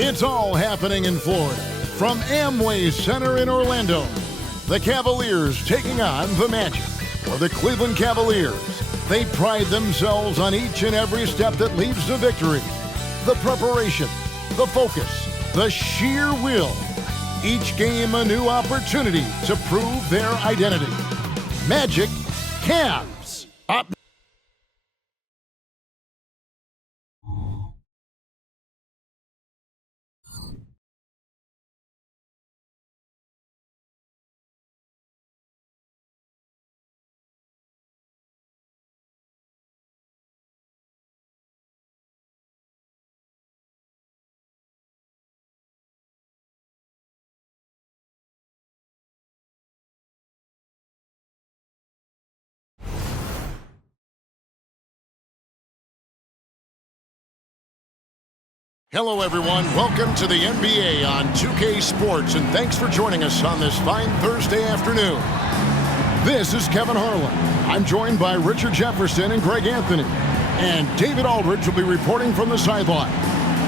It's all happening in Florida. From Amway Center in Orlando, the Cavaliers taking on the Magic. For the Cleveland Cavaliers, they pride themselves on each and every step that leads to victory. The preparation, the focus, the sheer will. Each game a new opportunity to prove their identity. Magic, Cavs, up. Hello, everyone. Welcome to the NBA on 2K Sports, and thanks for joining us on this fine Thursday afternoon. This is Kevin Harlan. I'm joined by Richard Jefferson and Greg Anthony, and David Aldridge will be reporting from the sideline.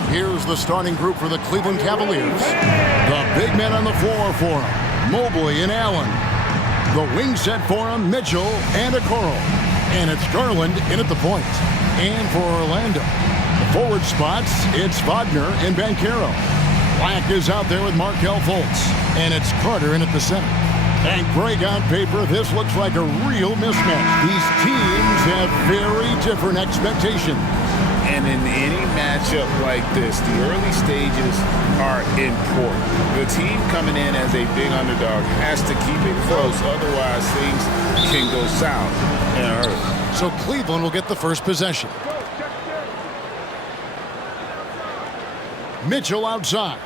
Here's the starting group for the Cleveland Cavaliers. The big men on the floor for them, Mobley and Allen. The wing set for them, Mitchell and Okoro. And it's Garland in at the point. And for Orlando, forward spots, it's Wagner and Banchero. Black is out there with Markelle Fultz. And it's Carter in at the center. And Greg, on paper, this looks like a real mismatch. These teams have very different expectations. And in any matchup like this, the early stages are important. The team coming in as a big underdog has to keep it close. Otherwise, things can go south in a hurry. So Cleveland will get the first possession. Mitchell outside.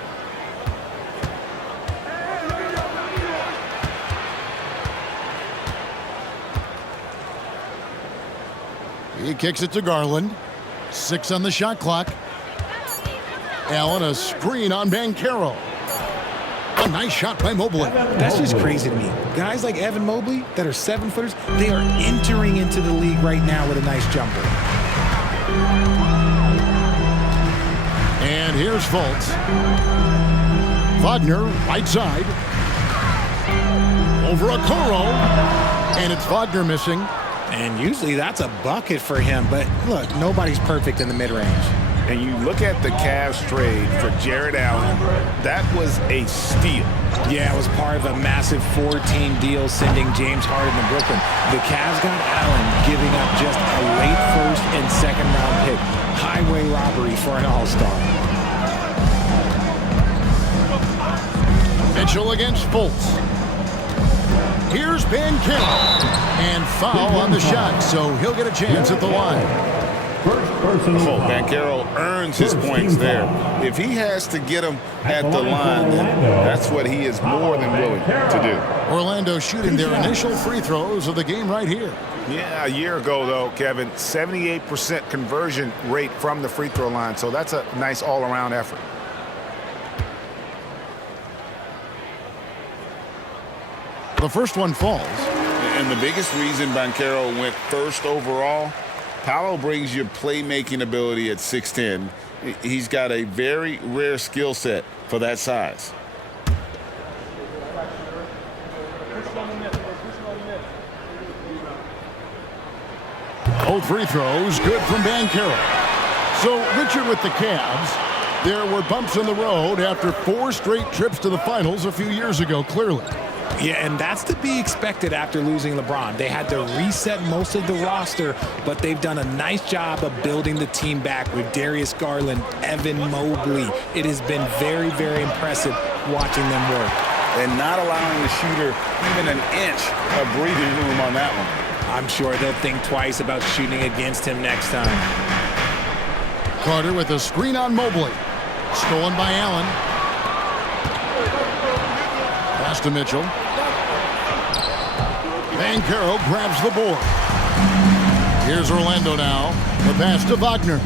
He kicks it to Garland. 6 on the shot clock. Allen, a screen on Banchero. A nice shot by Mobley. That's just crazy to me. Guys like Evan Mobley that are 7-footers, they are entering into the league right now with a nice jumper. And here's Fultz. Wagner, right side. Over Okoro. And it's Wagner missing. And usually that's a bucket for him. But look, nobody's perfect in the mid-range. And you look at the Cavs trade for Jared Allen, that was a steal. Yeah, it was part of a massive 4-team deal sending James Harden to Brooklyn. The Cavs got Allen, giving up just a late first and second round pick. Highway robbery for an all-star. Mitchell against Fultz. Here's Banchero. And foul on the shot, so he'll get a chance at the line. Banchero earns his points there. If he has to get them at the line, then that's what he is more than willing to do. Orlando shooting their initial free throws of the game right here. Yeah, a year ago, though, Kevin, 78% conversion rate from the free throw line, so that's a nice all-around effort. The first one falls. And the biggest reason Banchero went first overall, Paolo brings you playmaking ability at 6'10". He's got a very rare skill set for that size. Both free throws good from Banchero. So, Richard, with the Cavs, there were bumps in the road after 4 straight trips to the finals a few years ago, clearly. Yeah, and that's to be expected after losing LeBron. They had to reset most of the roster, but they've done a nice job of building the team back with Darius Garland, Evan Mobley. It has been very, very impressive watching them work. And not allowing the shooter even an inch of breathing room on that one. I'm sure they'll think twice about shooting against him next time. Carter with a screen on Mobley. Stolen by Allen. Pass to Mitchell. Banchero grabs the board. Here's Orlando now. The pass to Wagner.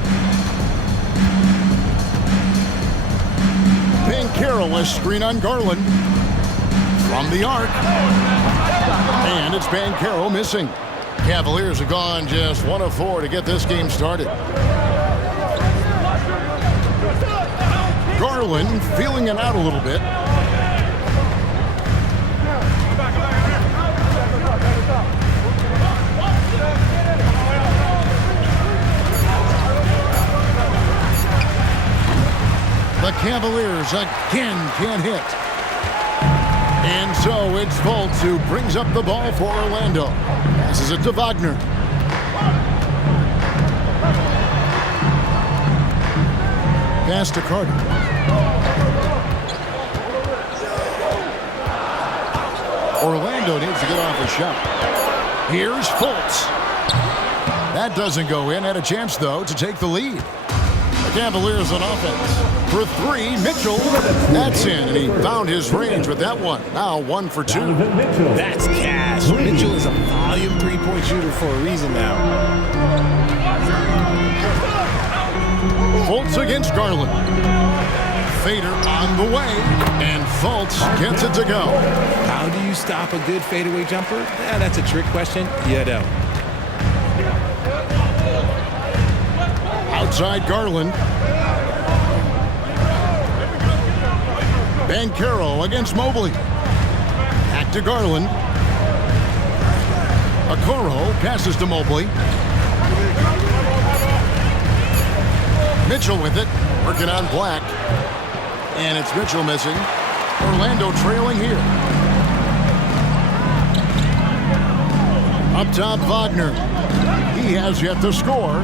Banchero, a screen on Garland. From the arc. And it's Banchero missing. Cavaliers have gone just 1 of 4 to get this game started. Garland feeling it out a little bit. The Cavaliers again can't hit. And so it's Fultz who brings up the ball for Orlando. Passes it to Wagner. Pass to Carter. Orlando needs to get off a shot. Here's Fultz. That doesn't go in. Had a chance, though, to take the lead. The Cavaliers on offense. For three, Mitchell. That's in, and he found his range with that one. Now 1 for 2. That's cash. Mitchell is a volume three-point shooter for a reason now. Fultz against Garland. Fader on the way, and Fultz gets it to go. How do you stop a good fadeaway jumper? That's a trick question. You don't. Outside Garland. Banchero against Mobley. Back to Garland. Okoro passes to Mobley. Mitchell with it. Working on Black. And it's Mitchell missing. Orlando trailing here. Up top, Wagner. He has yet to score.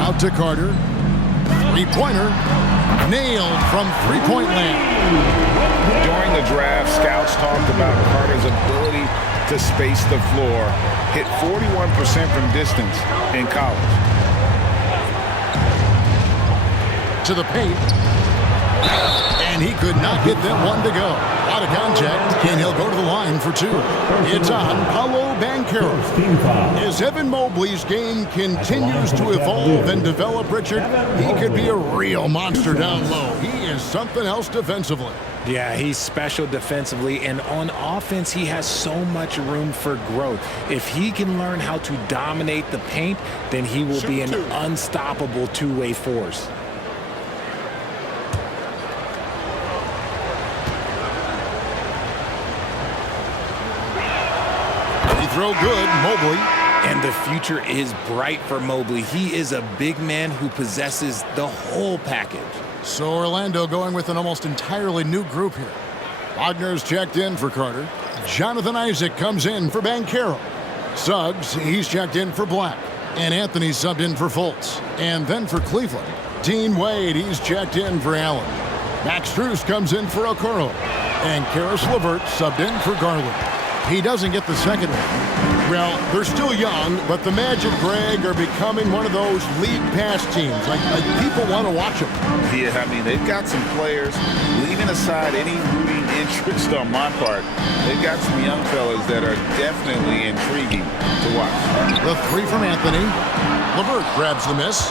Out to Carter. Three-pointer. Nailed from three-point land. During the draft, scouts talked about Carter's ability to space the floor. Hit 41% from distance in college. To the paint. And he could not get that one to go. Out of contact, and he'll go to the line for 2. It's on Paolo Banchero. As Evan Mobley's game continues to evolve and develop, Richard, he could be a real monster down low. He is something else defensively. Yeah, he's special defensively, and on offense, he has so much room for growth. If he can learn how to dominate the paint, then he will be an unstoppable two-way force. Throw good, Mobley. And the future is bright for Mobley. He is a big man who possesses the whole package. So Orlando going with an almost entirely new group here. Wagner's checked in for Carter. Jonathan Isaac comes in for Banchero. Suggs, he's checked in for Black. And Anthony subbed in for Fultz. And then for Cleveland, Dean Wade, he's checked in for Allen. Max Strus comes in for Okoro. And Karis LeVert subbed in for Garland. He doesn't get the second one. Well, they're still young, but the Magic, Greg, are becoming one of those league pass teams. Like people want to watch them. Yeah, I mean, they've got some players, leaving aside any rooting interest on my part, they've got some young fellas that are definitely intriguing to watch. The three from Anthony. LeVert grabs the miss.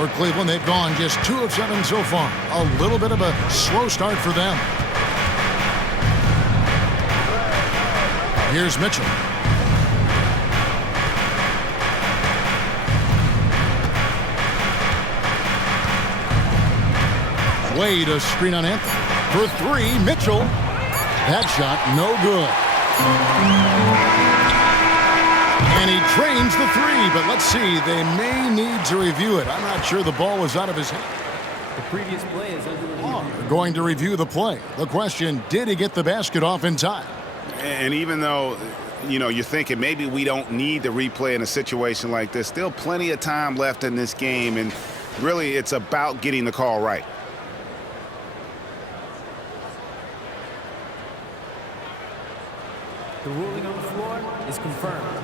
For Cleveland, they've gone just 2 of 7 so far. A little bit of a slow start for them. Here's Mitchell. Wade, a screen on Anthony. For 3, Mitchell. That shot, no good. And he drains the 3, but let's see. They may need to review it. I'm not sure the ball was out of his hand. The previous play is under review. They're going to review the play. The question, did he get the basket off in time? And even though, you're thinking maybe we don't need to replay in a situation like this, still plenty of time left in this game, and really it's about getting the call right. The ruling on the floor is confirmed.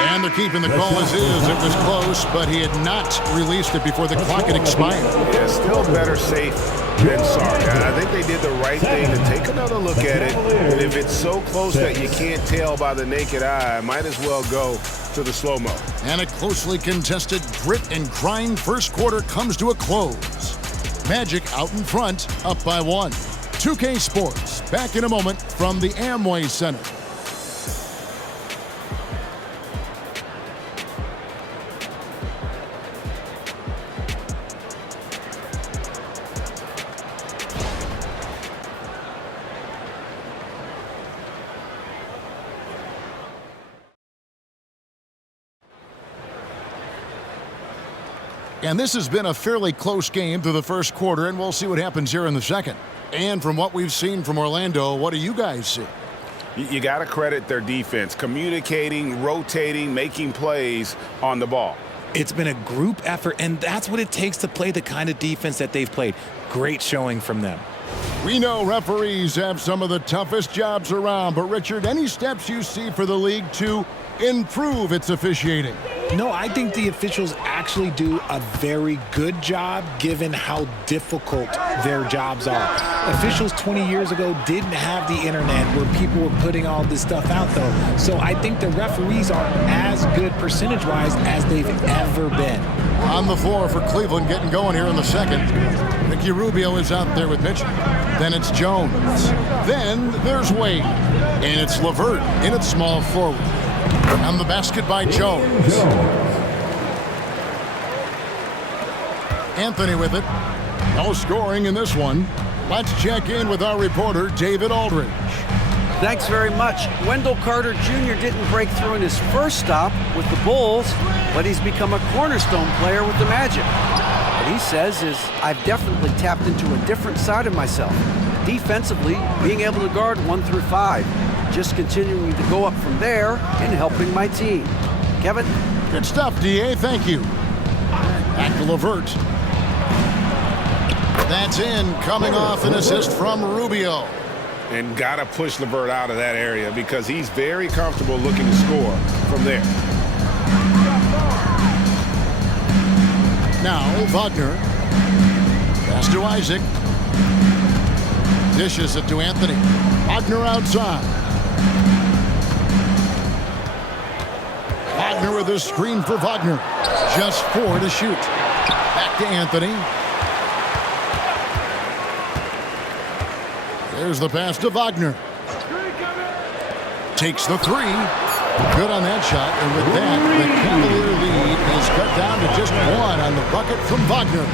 And they're keeping the call as is. It was close, but he had not released it before the clock had expired. Yeah, still better safe than sorry. I think they did the right thing to take another look at it. And if it's so close that you can't tell by the naked eye, might as well go to the slow-mo. And a closely contested grit and grind first quarter comes to a close. Magic out in front, up by 1. 2K Sports, back in a moment from the Amway Center. And this has been a fairly close game through the first quarter, and we'll see what happens here in the second. And from what we've seen from Orlando, what do you guys see? You got to credit their defense, communicating, rotating, making plays on the ball. It's been a group effort, and that's what it takes to play the kind of defense that they've played. Great showing from them. We know referees have some of the toughest jobs around, but Richard, any steps you see for the league to improve its officiating? No, I think the officials actually do a very good job given how difficult their jobs are. Officials 20 years ago didn't have the internet where people were putting all this stuff out, though. So I think the referees are as good percentage-wise as they've ever been. On the floor for Cleveland getting going here in the second. Ricky Rubio is out there with Mitchell. Then it's Jones. Then there's Wade. And it's LeVert in at small forward. On the basket by Jones. Anthony with it. No scoring in this one. Let's check in with our reporter, David Aldridge. Thanks very much. Wendell Carter Jr. didn't break through in his first stop with the Bulls, but he's become a cornerstone player with the Magic. What he says is, I've definitely tapped into a different side of myself. Defensively, being able to guard 1 through 5. Just continuing to go up from there and helping my team. Kevin? Good stuff, D.A. Thank you. Back to LeVert. That's in, coming off an assist from Rubio. And got to push LeVert out of that area because he's very comfortable looking to score from there. Now, Wagner. Pass to Isaac. Dishes it to Anthony. Wagner outside. Wagner with a screen for Wagner. Just 4 to shoot. Back to Anthony. There's the pass to Wagner. Takes the 3. Good on that shot. And with that, the Cavalier lead is cut down to just 1 on the bucket from Wagner.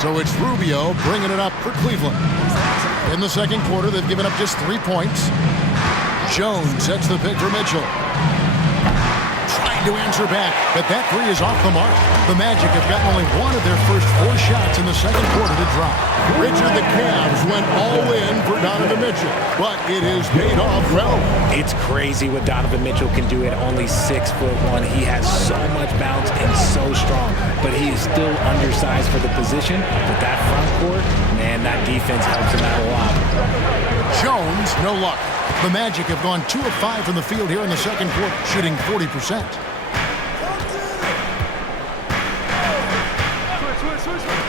So it's Rubio bringing it up for Cleveland. In the second quarter, they've given up just 3 points. Jones sets the pick for Mitchell. Trying to answer back, but that 3 is off the mark. The Magic have gotten only 1 of their first 4 shots in the second quarter to drop. Richard, the Cavs went all in for Donovan Mitchell, but it has paid off well. It's crazy what Donovan Mitchell can do at only 6'1". He has so much bounce and so strong, but he is still undersized for the position. But that front court, man, that defense helps him out a lot. Jones, no luck. The Magic have gone 2 of 5 from the field here in the second quarter, shooting 40%.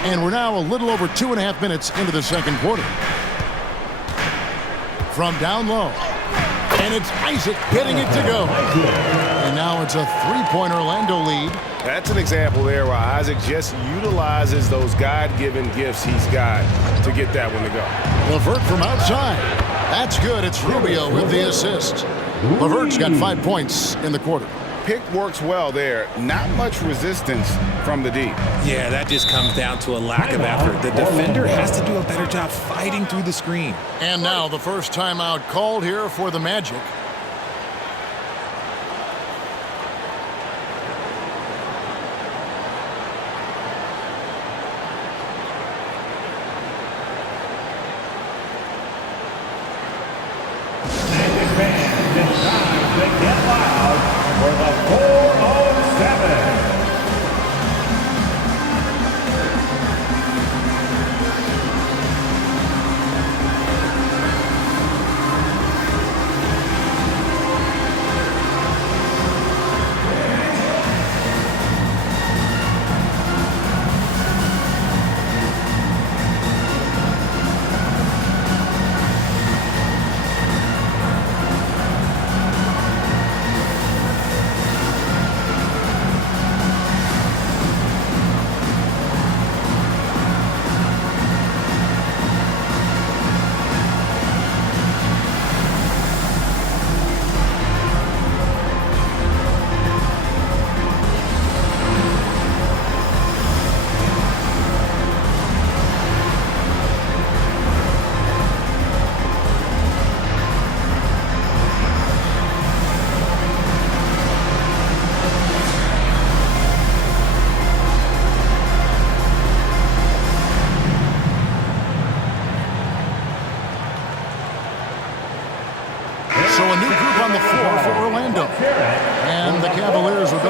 And we're now a little over 2.5 minutes into the second quarter. From down low. And it's Isaac getting it to go. And now it's a 3-point Orlando lead. That's an example there where Isaac just utilizes those God-given gifts he's got to get that one to go. LeVert from outside. That's good. It's Rubio with the assist. LeVert's got 5 points in the quarter. Pick works well there. Not much resistance from the D. Yeah, that just comes down to a lack of effort. The defender has to do a better job fighting through the screen. And now the first timeout called here for the Magic.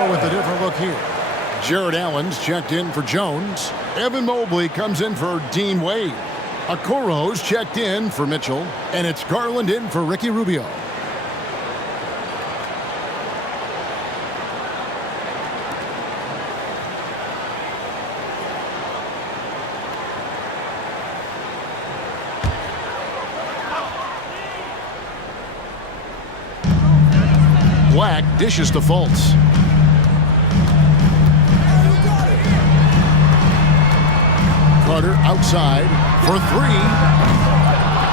go with a different look here. Jared Allen's checked in for Jones. Evan Mobley comes in for Dean Wade. Okoro's checked in for Mitchell. And it's Garland in for Ricky Rubio. Black dishes to Fultz. Carter outside for three.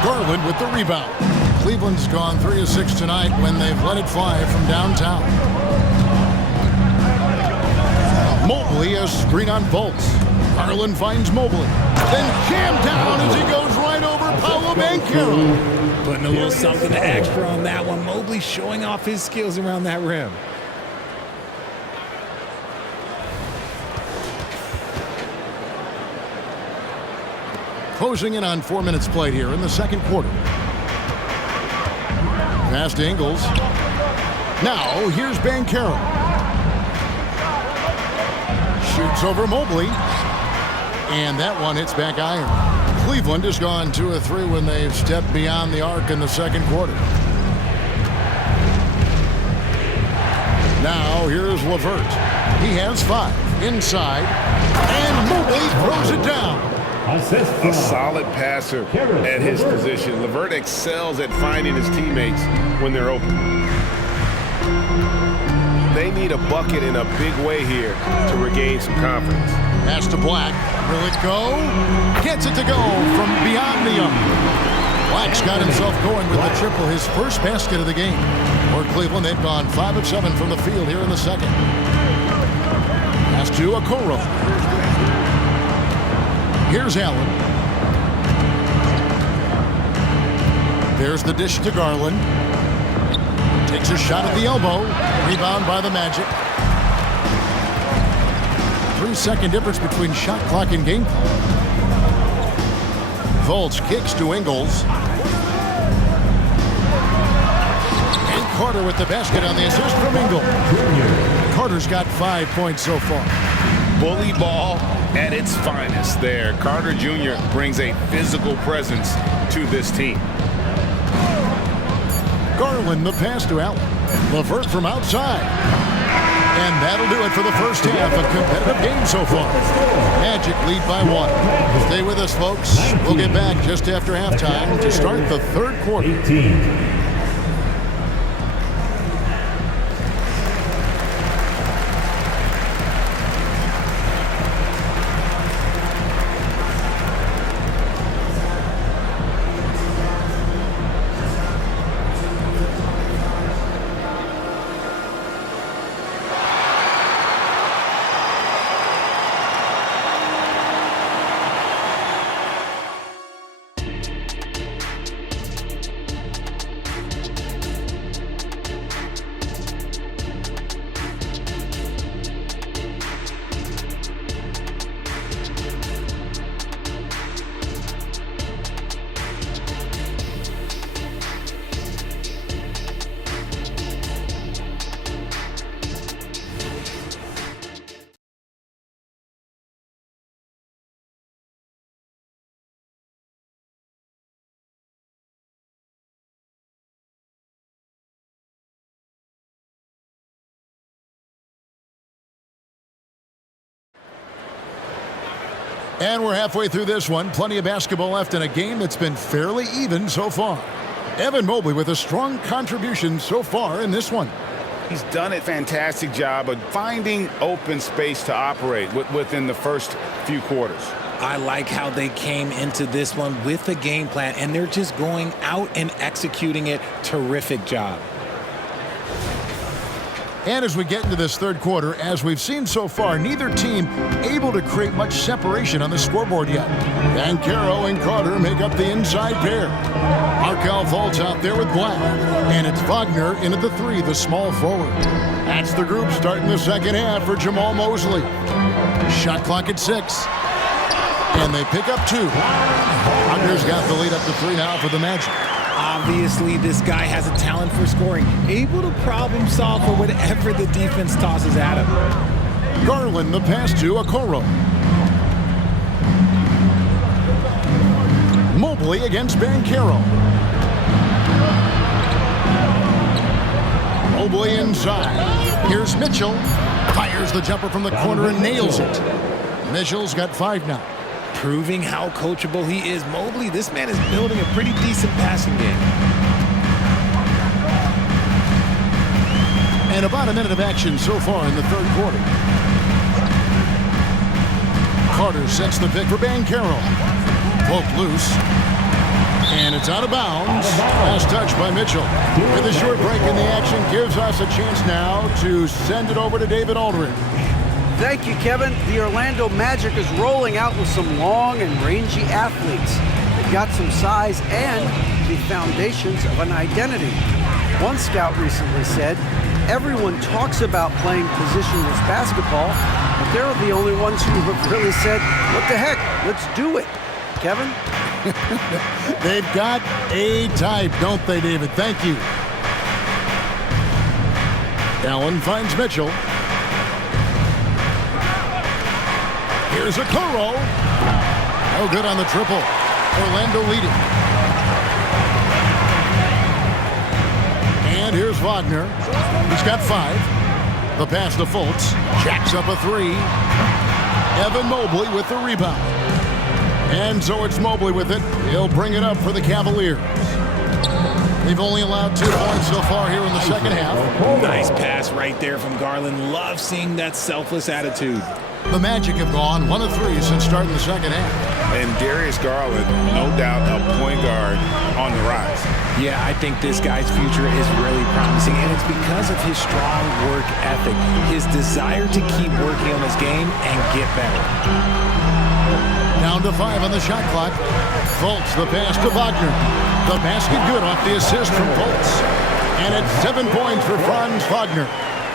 Garland with the rebound. Cleveland's gone 3 of 6 tonight when they've let it fly from downtown. Mobley a screen on Fultz. Garland finds Mobley. Then jammed down as he goes right over Paolo Banchero. Putting a little something extra on that one. Mobley showing off his skills around that rim. Closing in on 4 minutes played here in the second quarter. Pass to Ingles. Now here's Banchero. Shoots over Mobley. And that one hits back iron. Cleveland has gone 2 of 3 when they've stepped beyond the arc in the second quarter. Now here's LeVert. He has 5 inside. And Mobley throws it down. A solid passer at his position. LeVert excels at finding his teammates when they're open. They need a bucket in a big way here to regain some confidence. Pass to Black. Will it go? Gets it to go from beyond the arc. Black's got himself going with the triple, his first basket of the game. For Cleveland, they've gone 5 of 7 from the field here in the second. Pass to Okoro. Here's Allen. There's the dish to Garland. Takes a shot at the elbow. Rebound by the Magic. 3-second difference between shot clock and game clock. Fultz kicks to Ingles. And Carter with the basket on the assist from Ingles. Carter's got 5 points so far. Bully ball at its finest there. Carter Jr. brings a physical presence to this team. Garland the pass to Allen. LeVert from outside. And that'll do it for the first half. A competitive game so far. Magic lead by 1. Stay with us, folks. We'll get back just after halftime to start the third quarter. 18. And we're halfway through this one. Plenty of basketball left in a game that's been fairly even so far. Evan Mobley with a strong contribution so far in this one. He's done a fantastic job of finding open space to operate within the first few quarters. I like how they came into this one with a game plan, and they're just going out and executing it. Terrific job. And as we get into this third quarter, as we've seen so far, neither team able to create much separation on the scoreboard yet. Banchero and Carter make up the inside pair. Markelle Fultz out there with Black. And it's Wagner in at the 3, the small forward. That's the group starting the second half for Jamal Mosley. Shot clock at 6. And they pick up 2. Wagner's got the lead up to 3 now for the Magic. Obviously, this guy has a talent for scoring, able to problem solve for whatever the defense tosses at him. Garland the pass to Okoro. Mobley against Banchero. Mobley inside. Here's Mitchell. Fires the jumper from the corner and nails it. Mitchell's got 5 now. Proving how coachable he is. Mobley, this man is building a pretty decent passing game. And about a minute of action so far in the third quarter. Carter sets the pick for Banchero. Poke loose. And it's out of bounds. Last touch by Mitchell. With a short break in the action, gives us a chance now to send it over to David Aldridge. Thank you, Kevin. The Orlando Magic is rolling out with some long and rangy athletes. They've got some size and the foundations of an identity. One scout recently said, everyone talks about playing positionless basketball, but they're the only ones who have really said, what the heck, let's do it. Kevin? They've got a type, don't they, David? Thank you. Allen finds Mitchell. Here's Okoro. No good on the triple. Orlando leading. And here's Wagner. He's got 5. The pass to Fultz. Jacks up a 3. Evan Mobley with the rebound. And so it's Mobley with it. He'll bring it up for the Cavaliers. They've only allowed 2 points so far here in the second half. Nice pass right there from Garland. Love seeing that selfless attitude. The Magic have gone 1 of 3 since starting the second half. And Darius Garland, no doubt a point guard on the rise. Yeah, I think this guy's future is really promising, and it's because of his strong work ethic, his desire to keep working on his game and get better. Down to 5 on the shot clock. Fultz the pass to Wagner. The basket good off the assist from Fultz. And it's 7 points for Franz Wagner.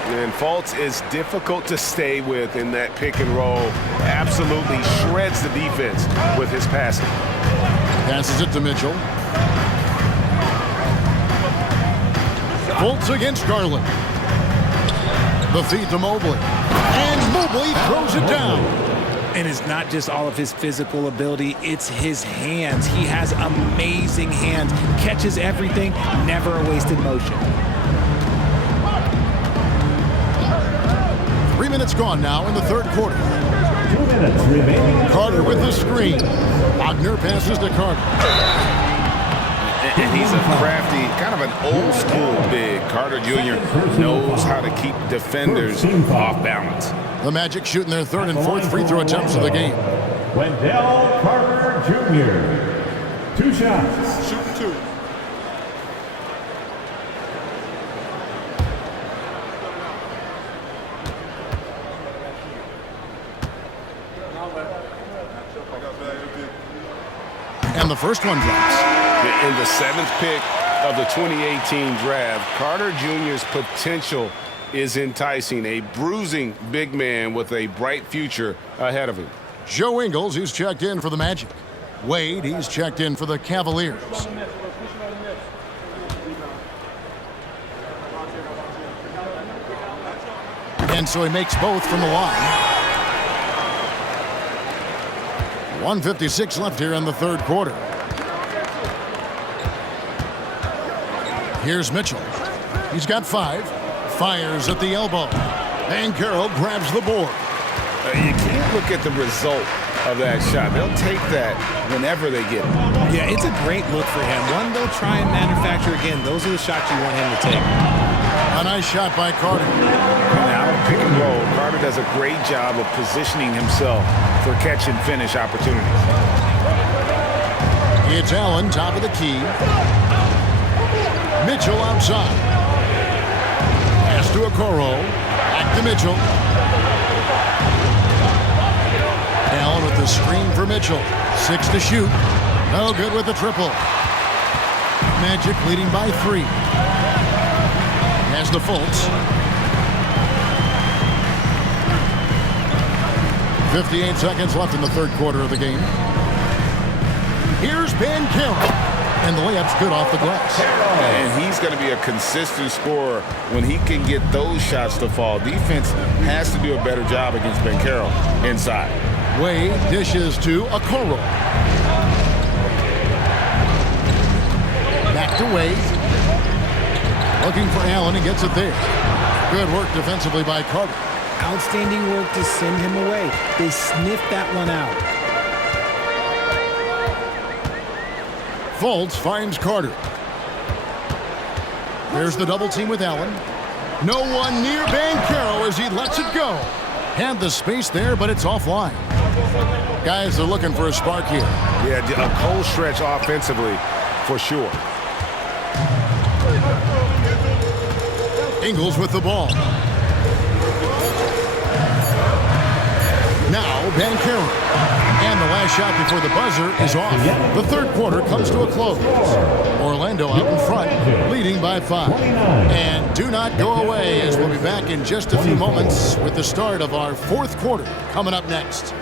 And Fultz is difficult to stay with in that pick and roll. Absolutely shreds the defense with his passing. Passes it to Mitchell. Fultz against Garland. The feed to Mobley. And Mobley throws it down. And it's not just all of his physical ability, it's his hands. He has amazing hands. Catches everything, never a wasted motion. 3 minutes gone now in the third quarter. 2 minutes remaining. Carter with the screen. Wagner passes to Carter. And he's a crafty, kind of an old school big. Carter Jr. knows how to keep defenders off balance. The Magic shooting their 3rd and 4th free throw attempts of the game. Wendell Carter Jr. 2 shots. Shooting 2. And the first one drops. In the 7th pick of the 2018 draft, Carter Jr.'s potential is enticing. A bruising big man with a bright future ahead of him. Joe Ingles, he's checked in for the Magic. Wade, he's checked in for the Cavaliers. And so he makes both from the line. 1:56 left here in the third quarter. Here's Mitchell. He's got 5. Fires at the elbow. Banchero grabs the board. You can't look at the result of that shot. They'll take that whenever they get it. Yeah, it's a great look for him. One they'll try and manufacture again. Those are the shots you want him to take. A nice shot by Carter. And out of pick and roll, Carter does a great job of positioning himself for catch and finish opportunities. It's Allen, top of the key. Mitchell outside. Pass to Okoro. Back to Mitchell. Allen with the screen for Mitchell. 6 to shoot. No good with the triple. Magic leading by 3. Has the Fultz. 58 seconds left in the third quarter of the game. Here's Banchero. And the layup's good off the glass. And he's going to be a consistent scorer when he can get those shots to fall. Defense has to do a better job against Banchero inside. Wade dishes to Okoro. Back to Wade. Looking for Allen. He gets it there. Good work defensively by Carter. Outstanding work to send him away. They sniffed that one out. Fultz finds Carter. There's the double team with Allen. No one near Banchero as he lets it go. Had the space there, but it's offline. Guys are looking for a spark here. Yeah, a cold stretch offensively for sure. Ingles with the ball. Now Banchero. And the last shot before the buzzer is off. The third quarter comes to a close. Orlando out in front, leading by 5. And do not go away, as we'll be back in just a few moments with the start of our fourth quarter coming up next.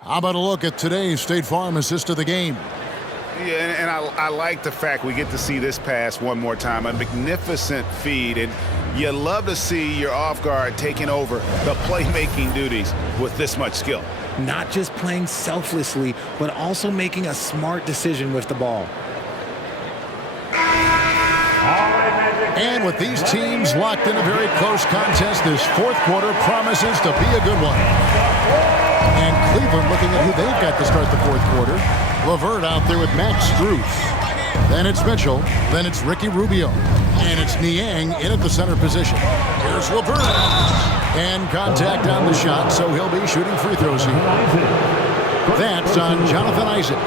How about a look at today's State Farm assist of the game? Yeah, and I like the fact we get to see this pass one more time. A magnificent feed, and you love to see your off guard taking over the playmaking duties with this much skill. Not just playing selflessly, but also making a smart decision with the ball. And with these teams locked in a very close contest, this fourth quarter promises to be a good one. And Cleveland looking at who they've got to start the fourth quarter. LeVert out there with Max Strus. Then it's Mitchell. Then it's Ricky Rubio. And it's Niang in at the center position. Here's LeVert. And contact on the shot, so he'll be shooting free throws here. That's on Jonathan Isaac.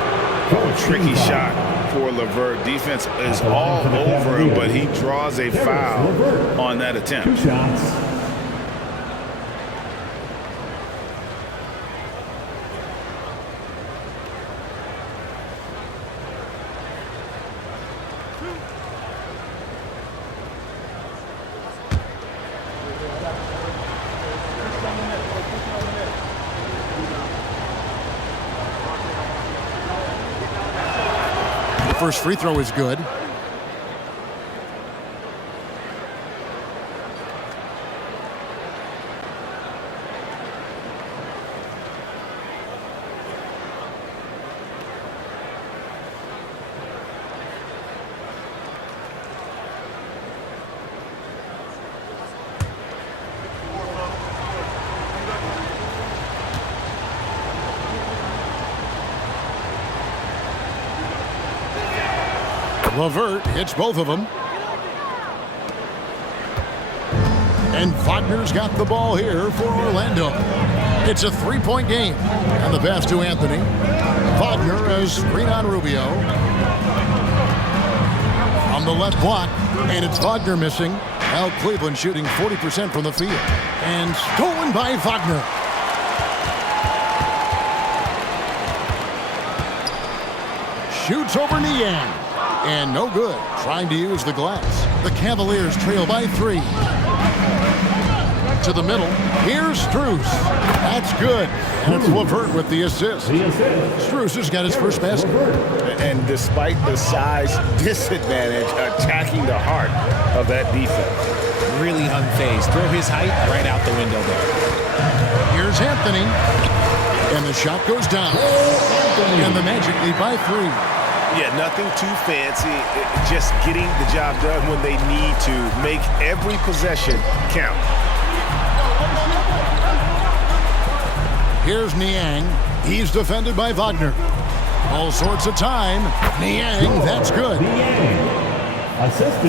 Tricky shot for LeVert. Defense is all over him, but he draws a foul on that attempt. 2 shots. First free throw is good. LeVert hits both of them. And Wagner's got the ball here for Orlando. It's a 3-point game. And the pass to Anthony. Wagner has screen on Rubio. On the left block. And it's Wagner missing. Now Cleveland shooting 40% from the field. And stolen by Wagner. Shoots over Niang. And no good, trying to use the glass. The Cavaliers trail by 3. To the middle, here's Strus. That's good. And it's LeVert with the assist. Strus has got his first basket. And despite the size disadvantage, attacking the heart of that defense. Really unfazed. Throw his height right out the window there. Here's Anthony. And the shot goes down. And the Magic lead by 3. Yeah, nothing too fancy. Just getting the job done when they need to. Make every possession count. Here's Niang. He's defended by Wagner. All sorts of time. Niang, that's good.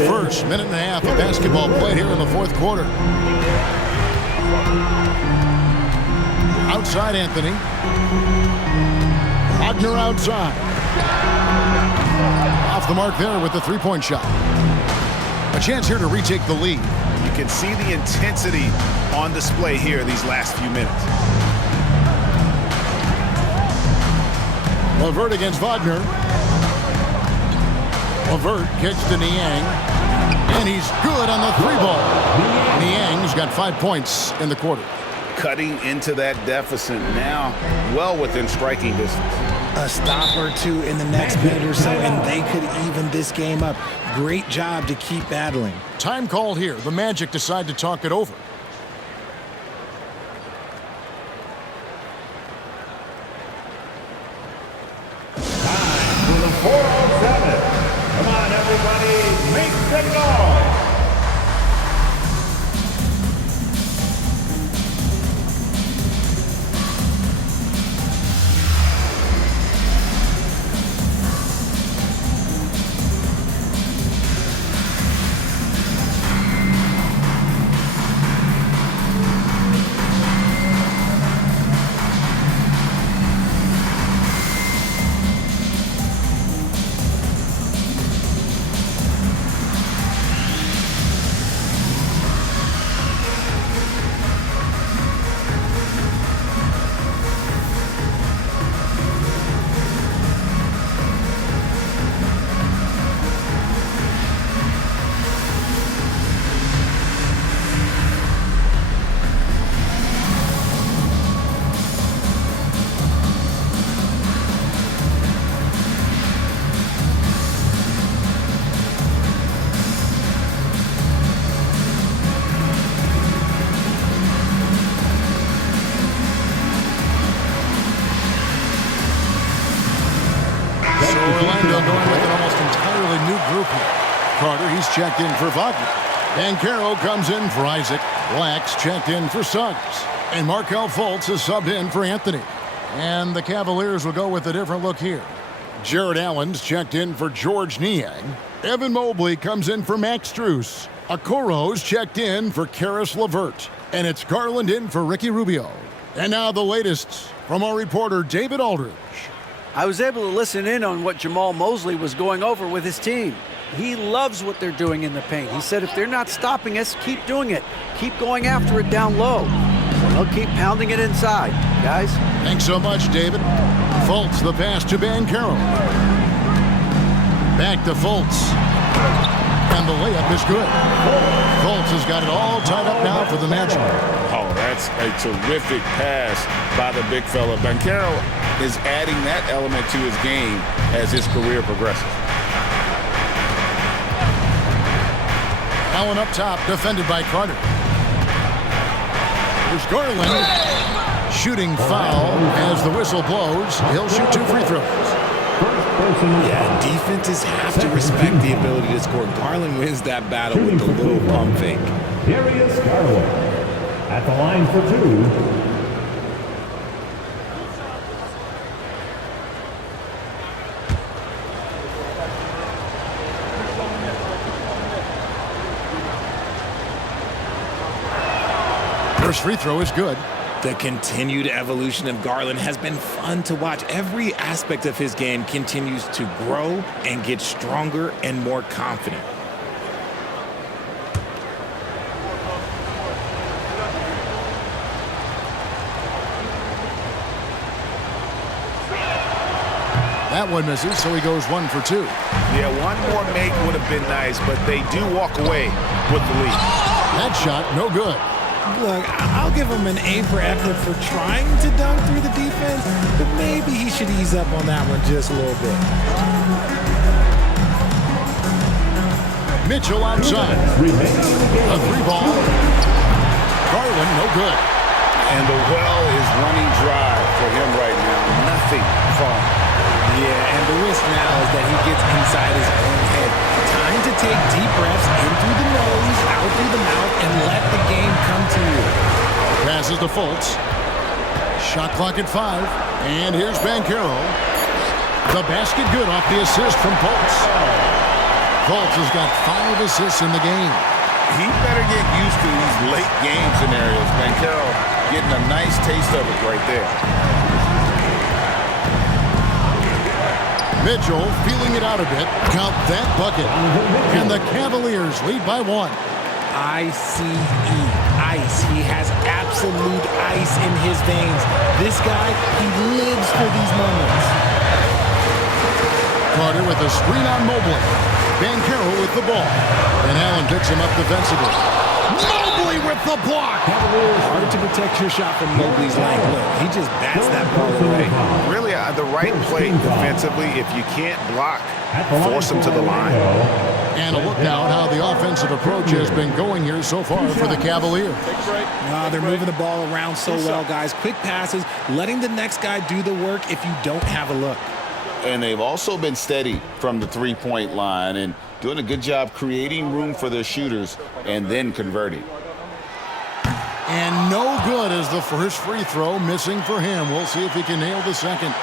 First minute and a half of basketball played here in the fourth quarter. Outside Anthony. Wagner outside. Off the mark there with the three-point shot. A chance here to retake the lead. You can see the intensity on display here these last few minutes. LeVert against Wagner. LeVert kicks to Niang. And he's good on the three ball. Niang's got 5 points in the quarter. Cutting into that deficit now, well within striking distance. A stop or two in the next minute or so, and they could even this game up. Great job to keep battling. Time called here. The Magic decide to talk it over. Time for the 407. Come on, everybody, make some noise. Orlando going with an almost entirely new group here. Carter, he's checked in for Wagner. Banchero comes in for Isaac. Lax checked in for Suggs. And Markelle Fultz is subbed in for Anthony. And the Cavaliers will go with a different look here. Jared Allen's checked in for George Niang. Evan Mobley comes in for Max Strus. Okoro's checked in for Karis LeVert. And it's Garland in for Ricky Rubio. And now the latest from our reporter David Aldridge. I was able to listen in on what Jamal Mosley was going over with his team. He loves what they're doing in the paint. He said if they're not stopping us, keep doing it. Keep going after it down low. They'll keep pounding it inside, guys. Thanks so much, David. Fultz the pass to Banchero. Back to Fultz. And the layup is good. Fultz has got it all tied up now for the Magic. Oh, that's a terrific pass by the big fella. Banchero is adding that element to his game as his career progresses. Allen up top, defended by Carter. There's Garland. Shooting foul as the whistle blows. He'll shoot 2 free throws. Yeah, defenses have to respect the ability to score. Garland wins that battle with the little pump fake. Darius Garland at the line for 2. First free throw is good. The continued evolution of Garland has been fun to watch. Every aspect of his game continues to grow and get stronger and more confident. That one misses, so he goes 1 for 2. Yeah, one more make would have been nice, but they do walk away with the lead. That shot, no good. Look, I'll give him an A for effort for trying to dunk through the defense, but maybe he should ease up on that one just a little bit. Mitchell outside. A 3-ball. Garland, no good. And the well is running dry for him right now. Nothing from. Yeah, and the risk now is that he gets inside his own head. Time to take deep breaths in through the nose, out through the mouth, and let the game come to you. Passes to Fultz. Shot clock at 5. And here's Banchero. The basket good off the assist from Fultz. Fultz has got 5 assists in the game. He better get used to these late game scenarios. Banchero getting a nice taste of it right there. Mitchell feeling it out a bit. Count that bucket. And the Cavaliers lead by 1. ICE. Ice. He has absolute ice in his veins. This guy, he lives for these moments. Carter with a screen on Mobley. Banchero with the ball. And Allen picks him up defensively. Mobley with the block. Hard to protect your shot from Mobley's length. Look, he just bats that ball away. Really, the right play defensively. If you can't block, force him to the line. And a look now at how the offensive approach has been going here so far for the Cavaliers. They're moving the ball around so well, guys. Quick passes, letting the next guy do the work if you don't have a look. And they've also been steady from the three-point line and doing a good job creating room for their shooters and then converting. And no good as the first free throw missing for him. We'll see if he can nail the second.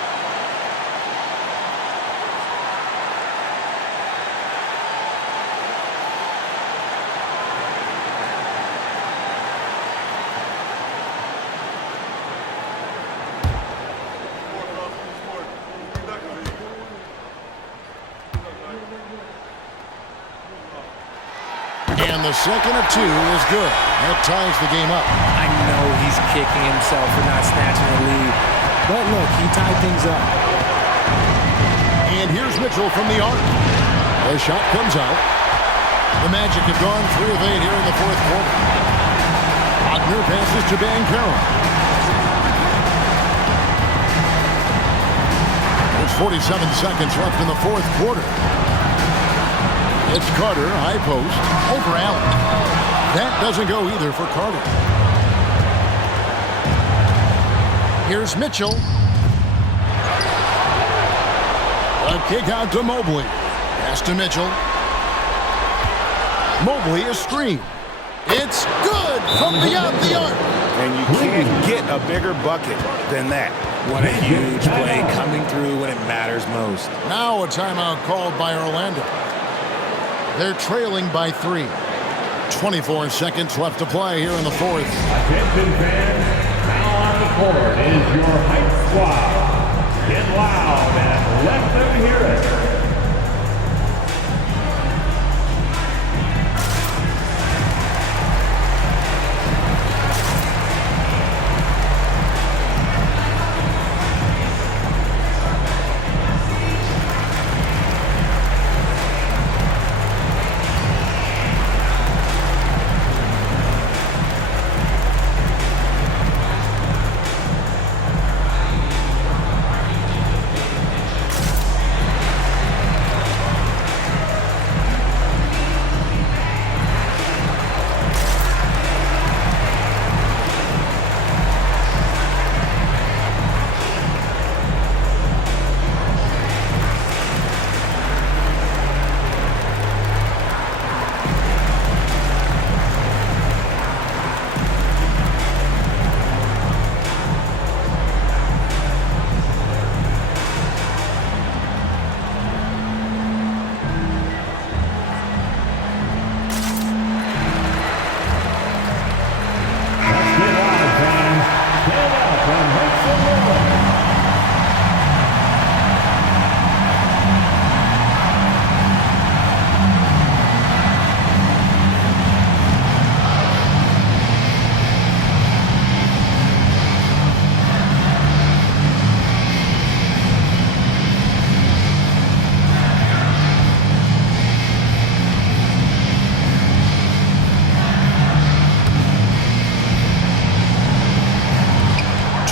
And the second of 2 is good. That ties the game up. I know he's kicking himself for not snatching the lead. But look, he tied things up. And here's Mitchell from the arc. The shot comes out. The Magic have gone 3 of 8 here in the fourth quarter. Wagner passes to Banchero. There's 47 seconds left in the fourth quarter. It's Carter, high post, over Allen. That doesn't go either for Carter. Here's Mitchell. A kick out to Mobley. Pass to Mitchell. Mobley a screen. It's good from beyond the arc. And you can't get a bigger bucket than that. What a huge play coming through when it matters most. Now a timeout called by Orlando. They're trailing by 3. 24 seconds left to play here in the fourth. Attention fans, now on the court is your hype squad. Get loud and let them hear it.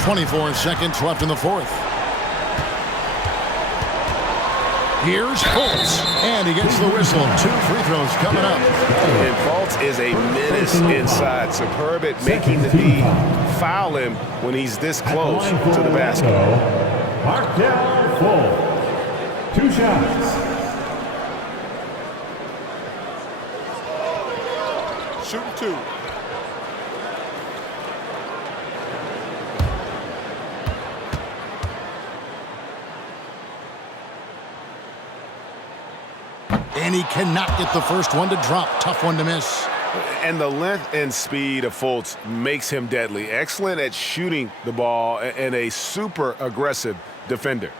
.24 seconds left in the fourth. Here's Fultz, and he gets the whistle. 2 free throws coming up. And Fultz is a menace inside. Superb at making the D foul him when he's this close to the basket. Markelle Fultz. 2 shots. Shoot 2. And he cannot get the first one to drop. Tough one to miss. And the length and speed of Fultz makes him deadly. Excellent at shooting the ball and a super aggressive defender.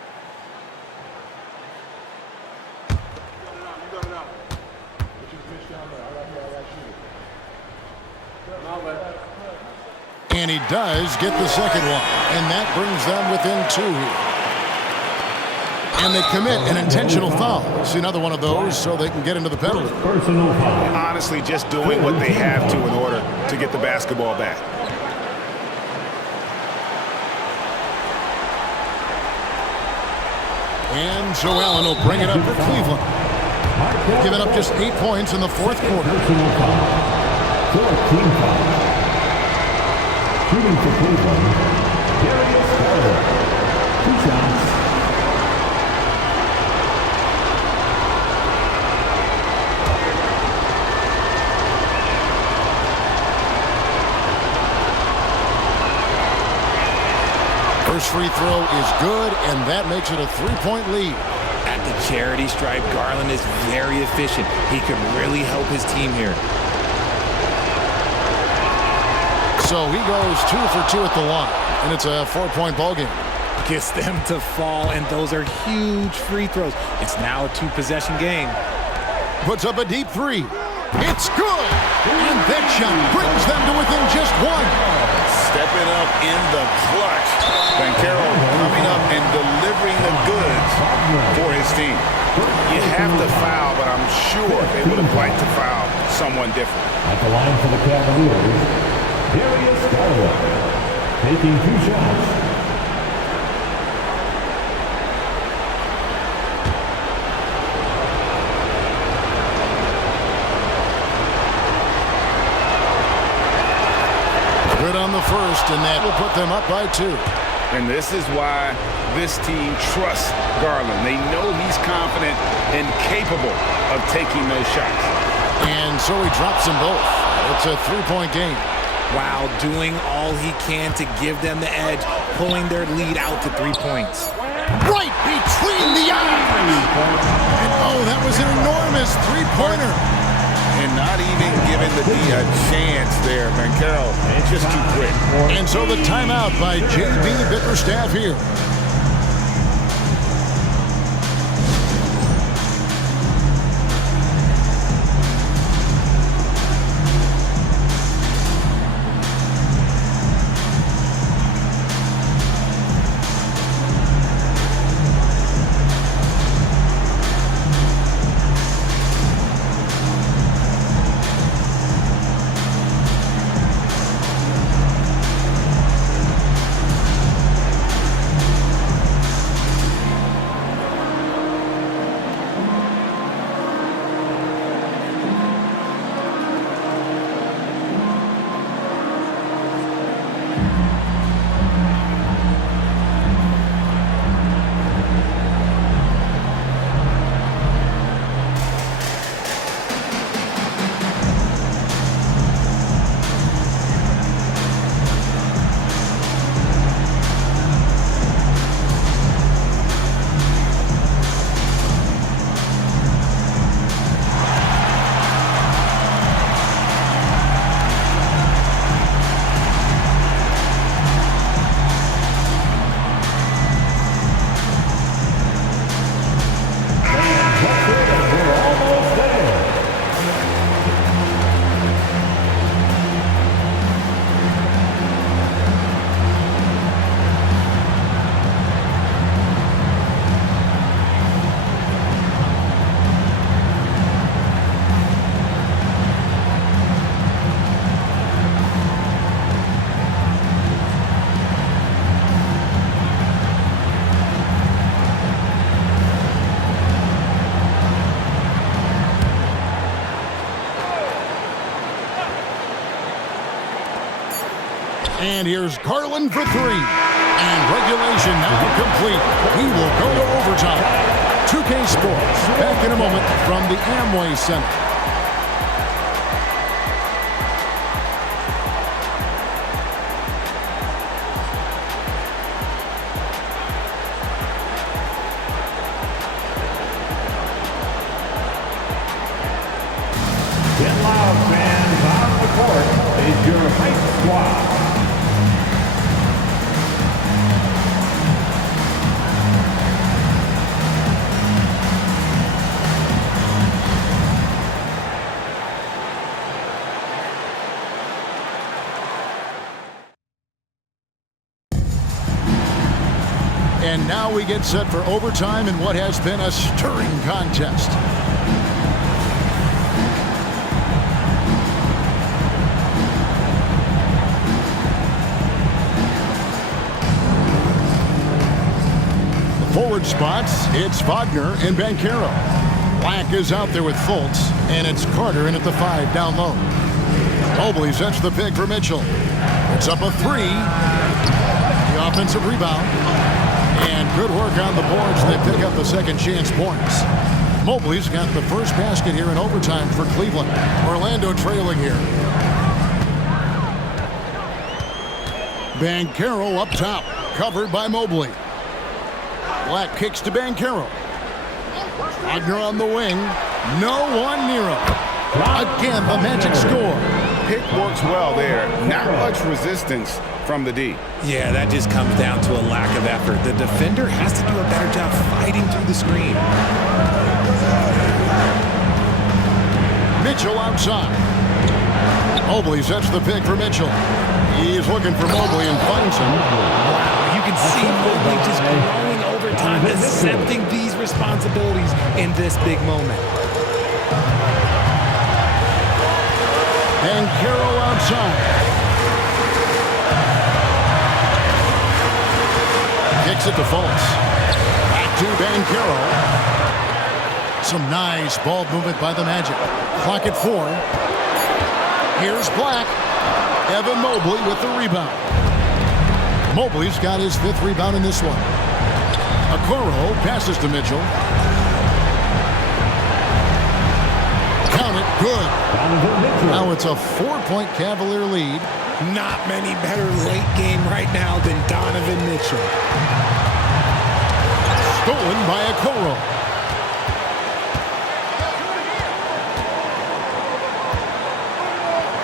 does get the second one, and that brings them within 2 here. And they commit an intentional foul. See another one of those so they can get into the penalty. Personal foul. Honestly, just doing what they have to in order to get the basketball back. And Joe Allen will bring it up for Cleveland. Giving up just 8 points in the fourth quarter. Personal foul. 14 foul. Shooting for Cleveland. Darius Garland. 2 shots. First free throw is good, and that makes it a 3-point lead. At the charity stripe, Garland is very efficient. He could really help his team here. So he goes 2 for 2 at the line, and it's a 4-point ball game. Gets them to fall, and those are huge free throws. It's now a 2-possession game. Puts up a deep 3. It's good, and that shot brings them to within just 1. Stepping up in the clutch. Vancaro coming up and delivering the goods for his team. You have to foul, but I'm sure they would have liked to foul someone different. At the line for the Cavaliers, Darius Garland. Taking 2 shots. Good on the first, and that will put them up by 2. And this is why this team trusts Garland. They know he's confident and capable of taking those shots. And so he drops them both. It's a 3-point game. Wow, doing all he can to give them the edge, pulling their lead out to 3 points. Right between the eyes! And oh, that was an enormous 3-pointer. And not even giving the D a chance there. Vancaro, just too quick. And so the timeout by J.B. Bickerstaff here. And here's Garland for 3. And regulation now complete. We will go to overtime. 2K Sports back in a moment from the Amway Center. Get loud, fans. On the court is your hype squad. And now we get set for overtime in what has been a stirring contest. The forward spots, it's Wagner and Banchero. Black is out there with Fultz, and it's Carter in at the 5 down low. Mobley sets the pick for Mitchell. It's up a 3. The offensive rebound. And good work on the boards. They pick up the second chance points. Mobley's got the first basket here in overtime for Cleveland. Orlando trailing here. Banchero up top, covered by Mobley. Black kicks to Banchero. Wagner on the wing. No one near him. Again, the Magic score. Pick works well there. Not much resistance from the D. Yeah, that just comes down to a lack of effort. The defender has to do a better job fighting through the screen. Mitchell outside. Mobley sets the pick for Mitchell. He's looking for Mobley and finds him. Wow, you can see Mobley just growing over time, accepting these responsibilities in this big moment. Banchero outside. Kicks it to Fultz. Back to Banchero. Some nice ball movement by the Magic. Clock at 4. Here's Black. Evan Mobley with the rebound. Mobley's got his 5th rebound in this one. Okoro passes to Mitchell. Count it, good. Now it's a 4-point Cavalier lead. Not many better late game right now than Donovan Mitchell. Stolen by Okoro.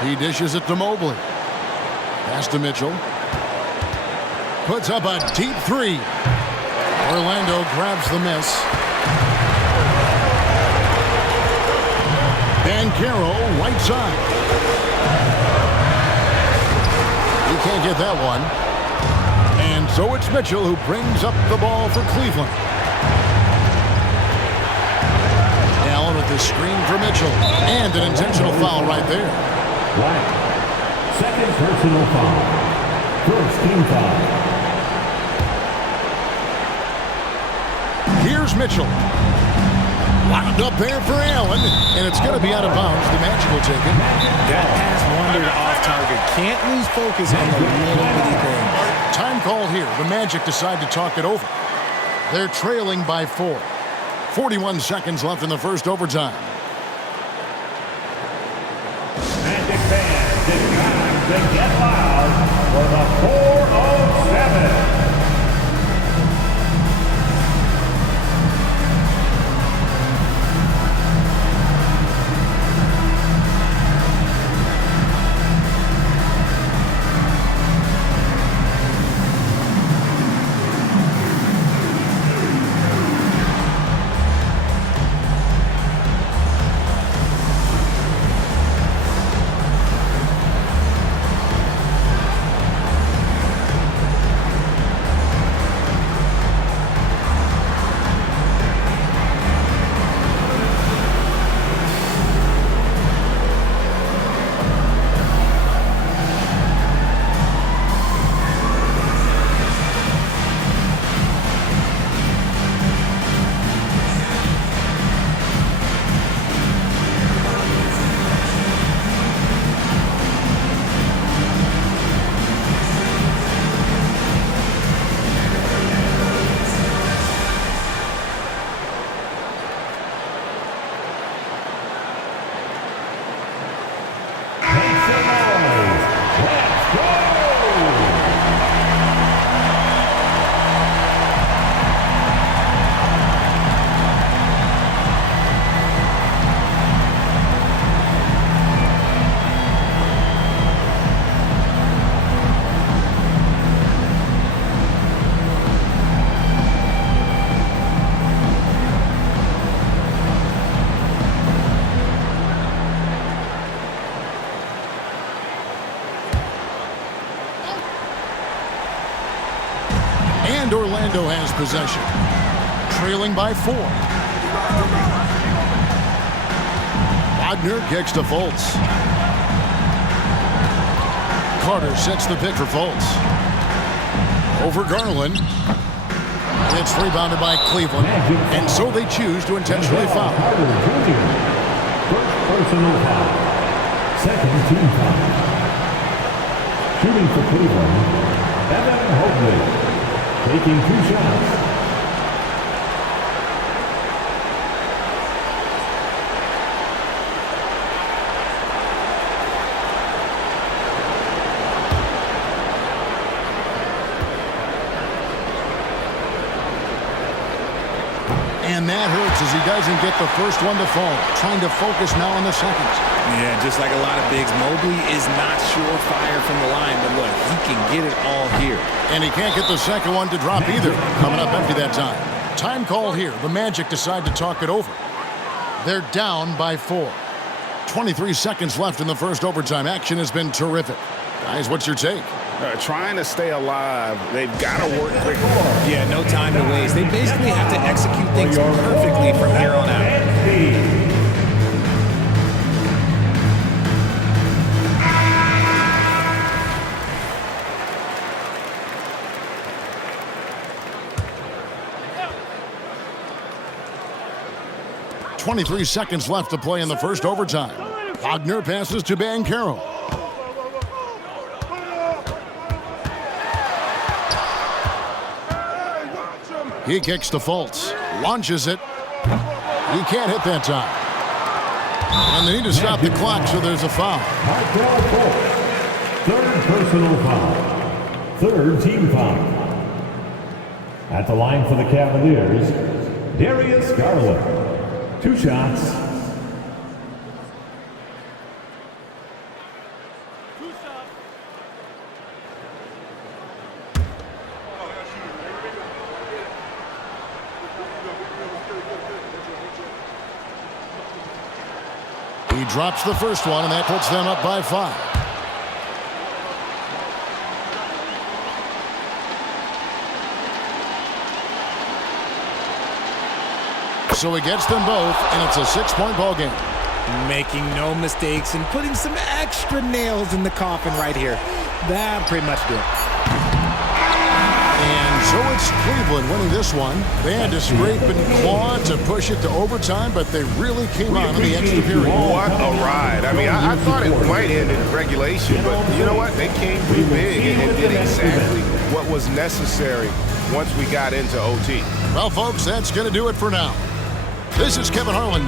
He dishes it to Mobley. Pass to Mitchell. Puts up a deep 3. Orlando grabs the miss. Banchero, right side. He can't get that one. And so it's Mitchell who brings up the ball for Cleveland. Allen with the screen for Mitchell. And an intentional foul right there. Black. Second personal foul. First team foul. Here's Mitchell. Wound up there for Allen, and it's going to be out of bounds. The Magic will take it. That pass wandered off target. Can't lose focus on the little bitty thing. Time called here. The Magic decide to talk it over. They're trailing by 4. 41 seconds left in the first overtime. Magic fans, it's time to get loud for the 407. possession. Trailing by 4. Wagner kicks to Fultz. Carter sets the pick for Fultz. Over Garland. And it's rebounded by Cleveland. And so they choose to intentionally foul. First personal foul. Second team foul. Shooting for Cleveland, Evan Mobley. Taking 2 shots. And that hurts as he doesn't get the first one to fall. Trying to focus now on the second. Yeah, just like a lot of bigs, Mobley is not surefire from the line, but look, he can get it all here. And he can't get the second one to drop either. Coming up empty that time. Time call here. The Magic decide to talk it over. They're down by 4. 23 seconds left in the first overtime. Action has been terrific. Guys, what's your take? Trying to stay alive. They've got to work quick. Yeah, no time to waste. They basically have to execute things perfectly from here on out. 23 seconds left to play in the first overtime. Wagner passes to Banchero. He kicks to Fultz. Launches it. He can't hit that time. And they need to stop the clock, so there's a foul. Third personal foul. Third team foul. At the line for the Cavaliers, Darius Garland. 2 shots. He drops the first one, and that puts them up by 5. So he gets them both, and it's a 6-point ball game. Making no mistakes and putting some extra nails in the coffin right here. That pretty much did. And so it's Cleveland winning this one. They had to scrape and claw to push it to overtime, but they really came on in the extra period. What a ride. I mean, I thought it might end in regulation, but you know what? They came through big and did exactly what was necessary once we got into OT. Well, folks, that's going to do it for now. This is Kevin Harlan.